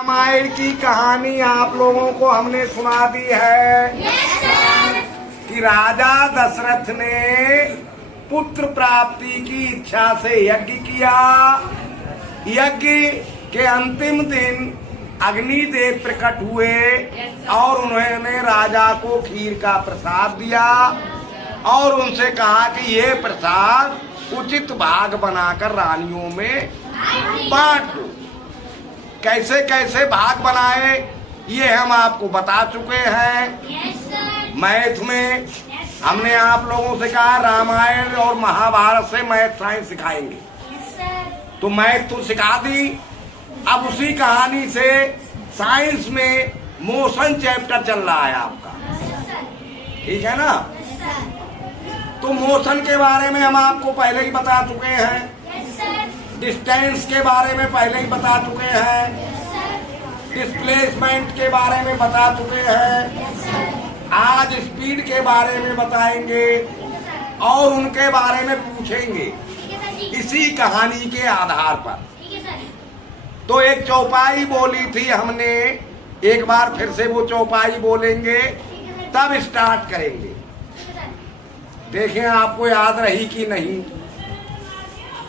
रामायण की कहानी आप लोगों को हमने सुना दी है कि राजा दशरथ ने पुत्र प्राप्ति की इच्छा से यज्ञ किया। यज्ञ के अंतिम दिन अग्निदेव प्रकट हुए और उन्होंने राजा को खीर का प्रसाद दिया और उनसे कहा कि ये प्रसाद उचित भाग बनाकर रानियों में बांट दो। कैसे कैसे भाग बनाए ये हम आपको बता चुके हैं। मैथ में हमने आप लोगों से कहा रामायण और महाभारत से मैथ साइंस सिखाएंगे, तो मैथ तो सिखा दी। अब उसी कहानी से साइंस में मोशन चैप्टर चल रहा है आपका, ठीक है ना। तो मोशन के बारे में हम आपको पहले ही बता चुके हैं, डिस्टेंस के बारे में पहले ही बता चुके हैं, डिस्प्लेसमेंट के बारे में बता चुके हैं, आज स्पीड के बारे में बताएंगे और उनके बारे में पूछेंगे इसी कहानी के आधार पर। तो एक चौपाई बोली थी हमने, एक बार फिर से वो चौपाई बोलेंगे तब स्टार्ट करेंगे। देखें आपको याद रही कि नहीं।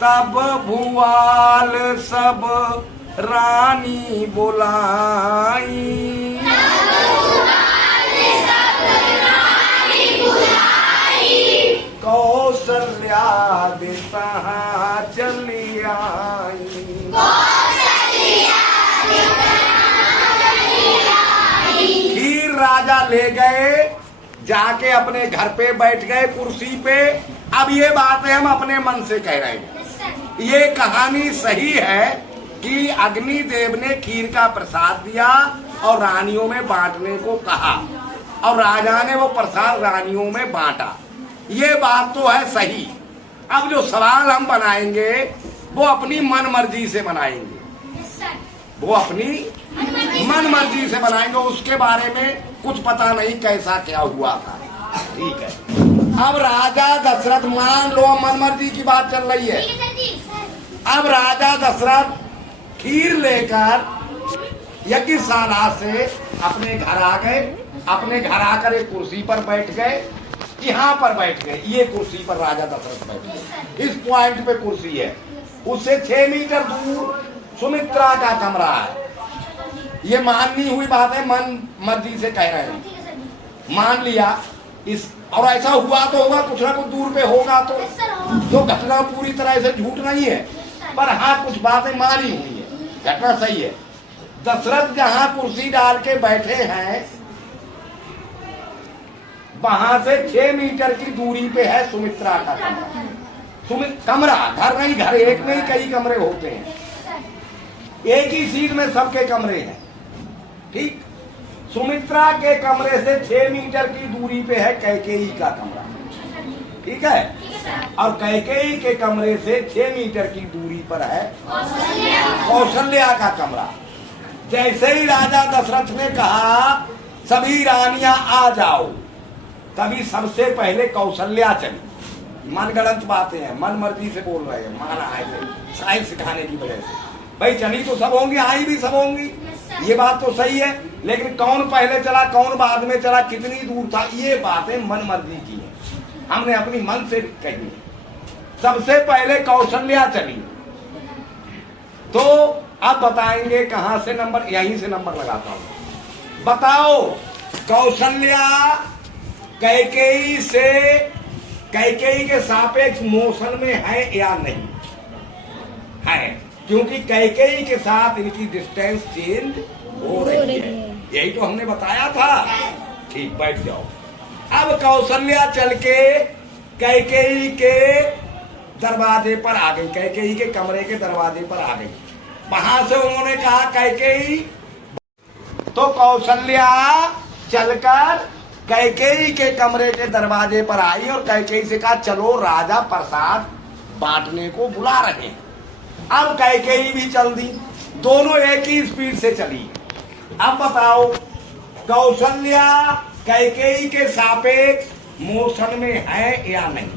तब भुआल सब रानी बुलाई, कौशल्या दिशा चली आई। खीर राजा ले गए, जाके अपने घर पे बैठ गए कुर्सी पे। अब ये बातें हम अपने मन से कह रहे हैं। ये कहानी सही है कि अग्निदेव ने खीर का प्रसाद दिया और रानियों में बांटने को कहा और राजा ने वो प्रसाद रानियों में बांटा। ये बात तो है सही। अब जो सवाल हम बनाएंगे वो अपनी मन मर्जी से बनाएंगे, वो अपनी मन मर्जी से बनाएंगे। उसके बारे में कुछ पता नहीं कैसा क्या हुआ था, ठीक है। अब राजा दशरथ, मान लो मन मर्जी की बात चल रही है। अब राजा दशरथ खीर लेकर यज्ञशाला से अपने घर आ गए। अपने घर आकर एक कुर्सी पर बैठ गए, यहाँ पर बैठ गए। ये कुर्सी पर राजा दशरथ बैठ गए, इस पॉइंट पे कुर्सी है। उससे 6 मीटर दूर सुमित्रा का कमरा है। ये माननी हुई बात है, मन मर्जी से कह रहे हैं, मान लिया इस। और ऐसा हुआ तो होगा, कुछ ना कुछ दूर पे होगा तो घटना पूरी तरह से झूठ नहीं है, पर हाँ कुछ बातें मानी हुई है, घटना सही है। दशरथ जहां कुर्सी डाल के बैठे हैं वहां से 6 मीटर की दूरी पे है सुमित्रा का कमरा। कमरा, घर नहीं, घर एक में ही कई कमरे होते हैं, एक ही सीट में सबके कमरे हैं, ठीक। सुमित्रा के कमरे से 6 मीटर की दूरी पे है कैकेयी का कमरा, ठीक है। और कैकेयी के कमरे से 6 मीटर की दूरी पर है कौशल्या का कमरा। जैसे ही राजा दशरथ ने कहा सभी रानियां आ जाओ, तभी सबसे पहले कौशल्या चली। मनगढ़ंत बातें हैं, मन मर्जी से बोल रहे हैं, माना है साइंस सिखाने की वजह से। भाई चली तो सब होंगी, आई भी सब होंगी, ये बात तो सही है। लेकिन कौन पहले चला कौन बाद में चला, कितनी दूर था, ये बातें मन मर्जी की है, हमने अपनी मन से कही। सबसे पहले कौशल्या चली। तो अब बताएंगे कहां से नंबर, यहीं से नंबर लगाता हूं। बताओ कौशल्या कैकेयी से, कैकेयी के सापेक्ष मोशन में है या नहीं है, क्योंकि कैकेयी के साथ इनकी डिस्टेंस चेंज हो रही है, यही तो हमने बताया था, ठीक। बैठ जाओ। अब कौशल्या चल के कैकेयी के दरवाजे पर आ गई, कैकेयी के कमरे के दरवाजे पर आ गई। वहां से उन्होंने कहा कैकेयी, तो कौशल्या चलकर कैकेयी के कमरे के दरवाजे पर आई और कैकेयी से कहा चलो राजा प्रसाद बांटने को बुला रहे हैं। अब कैकेयी भी चल दी, दोनों एक ही स्पीड से चली। अब बताओ कौशल्या कैकेयी के सापेक्ष मोशन में है या नहीं,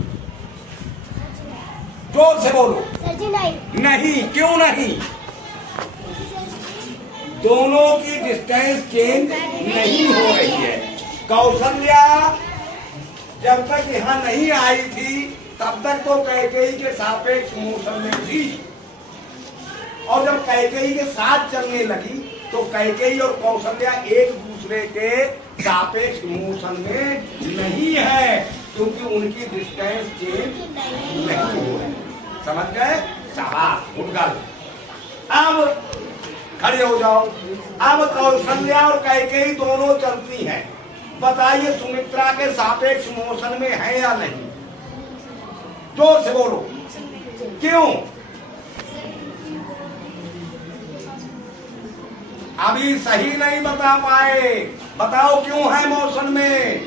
जोर से बोलो। नहीं। नहीं, क्यों नहीं? दोनों की डिस्टेंस चेंज नहीं हो रही है। कौशल्या जब तक यहाँ नहीं आई थी तब तक तो कैकेयी के सापेक्ष मोशन में थी, और जब कैकेयी के साथ चलने लगी तो कैकेयी और कौशल्या एक दूसरे के सापेक्ष मोशन में नहीं है, क्योंकि उनकी डिस्टेंस चेंज नहीं हो रही। समझ गए? शाबाश, गुड गर्ल। अब खड़े हो जाओ। अब कौशल्या और कैकेयी दोनों चलती हैं, बताइए सुमित्रा के सापेक्ष मोशन में है या नहीं? जोर से बोलो, क्यों? अभी सही नहीं बता पाए, बताओ क्यों है मोशन में?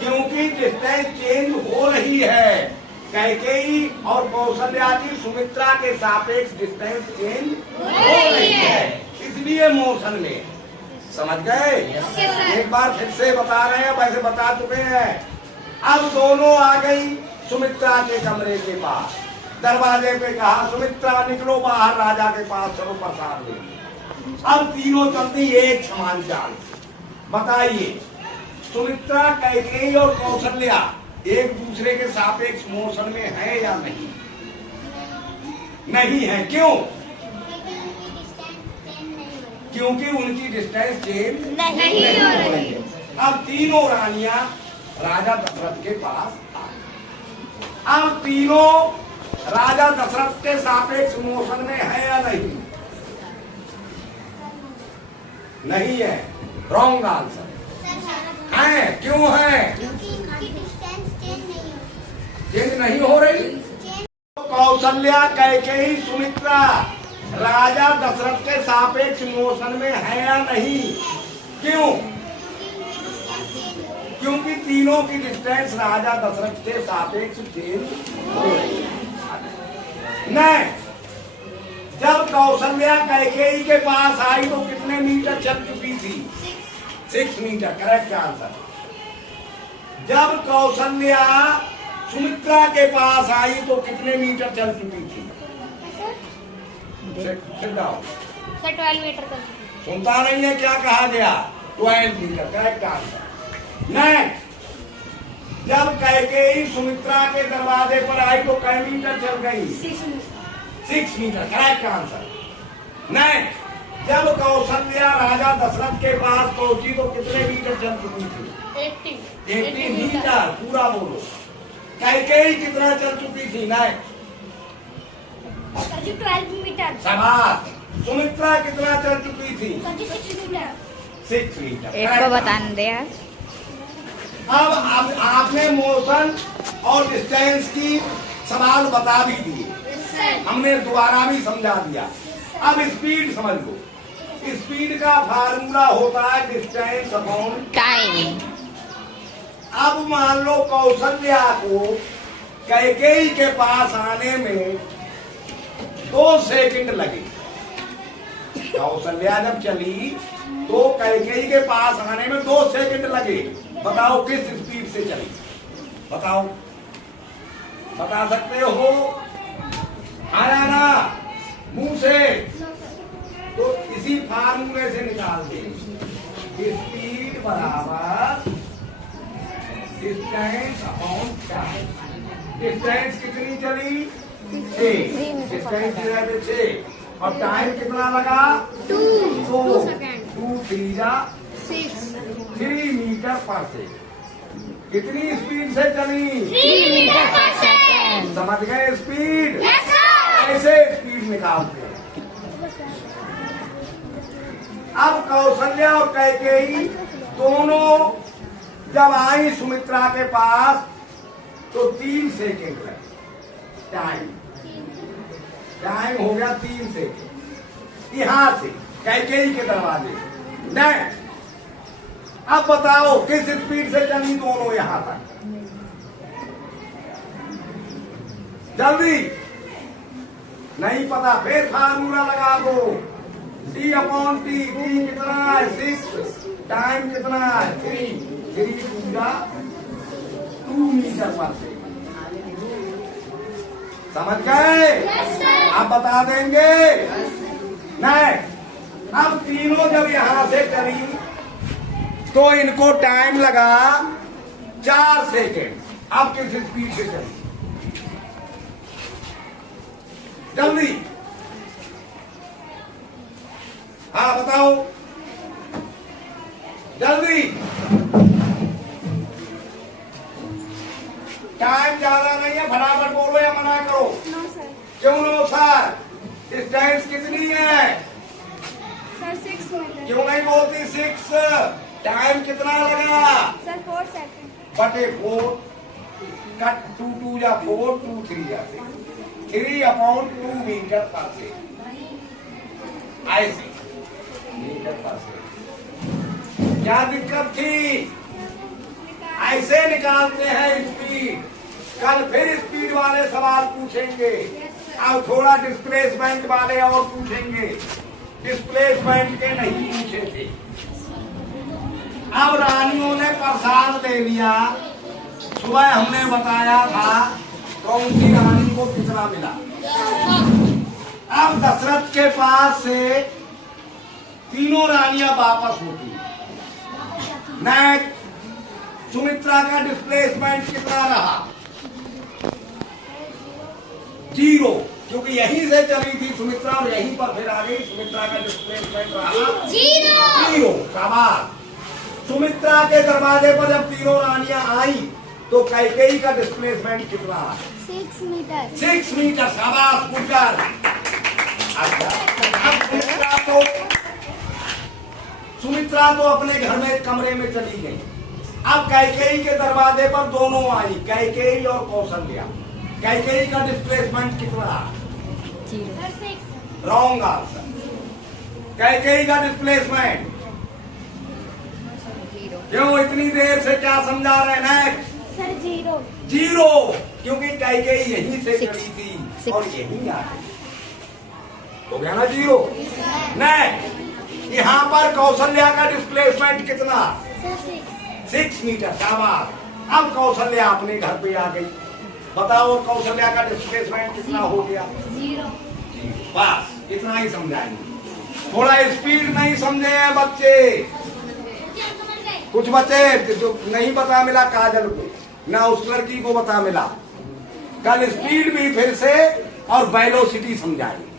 क्योंकि डिस्टेंस चेंज हो रही है। कैकेयी और कौशल्या की सुमित्रा के सापेक्ष डिस्टेंस चेंज हो रही है, इसलिए मोशन में। समझ गए? एक बार फिर से बता रहे हैं, वैसे बता चुके हैं। अब दोनों आ गई सुमित्रा के कमरे के पास, दरवाजे पे कहा सुमित्रा निकलो बाहर, राजा के पास चलो प्रसाद ले। अब तीनों चलती एक समान चाल। बताइए सुमित्रा, कैकेयी और कौशल्या एक दूसरे के सापेक्ष मोशन में है या नहीं? नहीं है। क्यों? क्योंकि उनकी डिस्टेंस चेंज नहीं हो रही है। अब तीनों रानियां राजा दशरथ के पास आ, अब तीनों राजा दशरथ के सापेक्ष मोशन में है या नहीं? नहीं है। रॉन्ग आंसर है। क्यों है? चेंज नहीं हो रही। कौशल्या, कैकेयी, सुमित्रा राजा दशरथ के सापेक्ष मोशन में है या नहीं? क्यों? क्योंकि तीनों की डिस्टेंस राजा दशरथ के सापेक्ष चेंज हो रही है। नहीं, जब कौशल्या कैकेयी के पास आई तो कितने मीटर चल चुकी थी? 6 मीटर, करेक्ट आंसर। जब कौशल्या सुमित्रा के पास आई तो कितने मीटर चल चुकी थी? 12 मीटर का। सुनता नहीं है क्या कहा गया? 12 मीटर, करेक्ट आंसर। नहीं, जब कैकेयी सुमित्रा के दरवाजे पर आई तो कै मीटर चल गई? 6 मीटर, करेक्ट आंसर। नहीं, जब कौशल्या राजा दशरथ के पास पहुंची तो कितने मीटर चल चुकी थी? 80 मीटर, पूरा बोलो। कैकेयी कितना चल चुकी थी? नहीं, 12 मीटर। शाबाश। सुमित्रा कितना चल चुकी थी? 6 मीटर। एक को बताने दे यार। अब आपने मोशन और डिस्टेंस की सवाल बता भी दिए, हमने दोबारा भी समझा दिया। अब स्पीड समझ लो। स्पीड का फार्मूला होता है डिस्टेंस अपॉन टाइम। अब मान लो कौशल्या को कैकेयी के पास आने में 2 सेकंड लगे। कौशल्या जब चली तो कैकेयी के पास आने में 2 सेकंड लगे। बताओ किस स्पीड से चली? बताओ, बता सकते हो? आया ना मुंह से? तो इसी फार्मूले से निकाल दे। स्पीड बराबर डिस्टेंस अपॉन टाइम। डिस्टेंस कितनी चली? 6। डिस्टेंस 6 और टाइम कितना लगा? 2 3 जा 3 मीटर पर सेकंड। कितनी स्पीड से चली? 3 मीटर पर सेकंड। समझ गए स्पीड? ऐसे स्पीड निकालते हैं। अब कौशल्या और कैकेयी दोनों जब आई सुमित्रा के पास तो 3 सेकंड लगे। टाइम हो गया 3 सेकंड यहां से कैकेयी के दरवाजे से। नहीं, अब बताओ किस स्पीड से चली दोनों यहां तक? जल्दी, नहीं पता फिर फार्मूला लगा दो। D upon T। D कितना है? 6। टाइम कितना है? 3 पूरा 2 मीटर पर सेकंड। समझ गए? Yes, sir. आप बता देंगे? नहीं, यहां से चली तो इनको टाइम लगा 4 सेकेंड। अब किस स्पीड से चली? जल्दी, हाँ बताओ जल्दी। टाइम ज्यादा नहीं है, फटाफट बोलो या मना करो। No sir. क्यों नो सर? डिस्टेंस कितनी है? Sir 6 metre. क्यों नहीं बोलती 6? टाइम कितना लगा? Sir 4 second. बटे 4 कट 2 2 या 4 2 3 या 3/2 मीटर पर सेकंड। ऐसे मीटर पर सेकंड। क्या दिक्कत थी? ऐसे निकालते हैं स्पीड। कल फिर स्पीड वाले सवाल पूछेंगे। अब थोड़ा डिस्प्लेसमेंट वाले और पूछेंगे। डिस्प्लेसमेंट के नहीं पूछे थे। अब रानियों ने प्रसाद ले लिया। सुबह हमने बताया था कौन सी रानी को कितना मिला। अब दशरथ के पास से तीनों रानियां वापस होती। नेक्स्ट, सुमित्रा का डिस्प्लेसमेंट कितना रहा? 0, क्योंकि यहीं से चली थी सुमित्रा और यहीं पर फिर आ गई। सुमित्रा का डिस्प्लेसमेंट रहा 0। शाबाश। सुमित्रा के दरवाजे पर जब तीनों रानियां आई तो कैकेयी का डिस्प्लेसमेंट कितना? 6 मीटर। 6 मीटर। शाबाश, गुजर। अच्छा, अब सुमित्रा तो अपने घर में कमरे में चली गई। अब कैकेयी के दरवाजे पर दोनों आई, कैकेयी और कौशल्या। कैकेयी का डिस्प्लेसमेंट कितना? 0। Wrong answer. कैकेयी का डिस्प्लेसमेंट क्यों? इतनी देर से क्या समझा रहे हैं? सर 0। 0, क्योंकि कैकेयी यहीं से चली थी और यहीं आ गई। हो गया ना 0। नहीं, यहाँ पर कौशल्या का डिस्प्लेसमेंट कितना? Sir 6 metre. शाबाश। अब कौशल्या अपने घर पे आ गई। बताओ कौशल्या का डिस्प्लेसमेंट कितना हो गया? 0। बस इतना ही समझाएंगे। थोड़ा स्पीड नहीं समझे हैं बच्चे। कुछ बच्चे जो नहीं पता मिला काजल को, ना उस लड़की को पता मिला। कल स्पीड भी फिर से और वेलोसिटी समझाएंगे।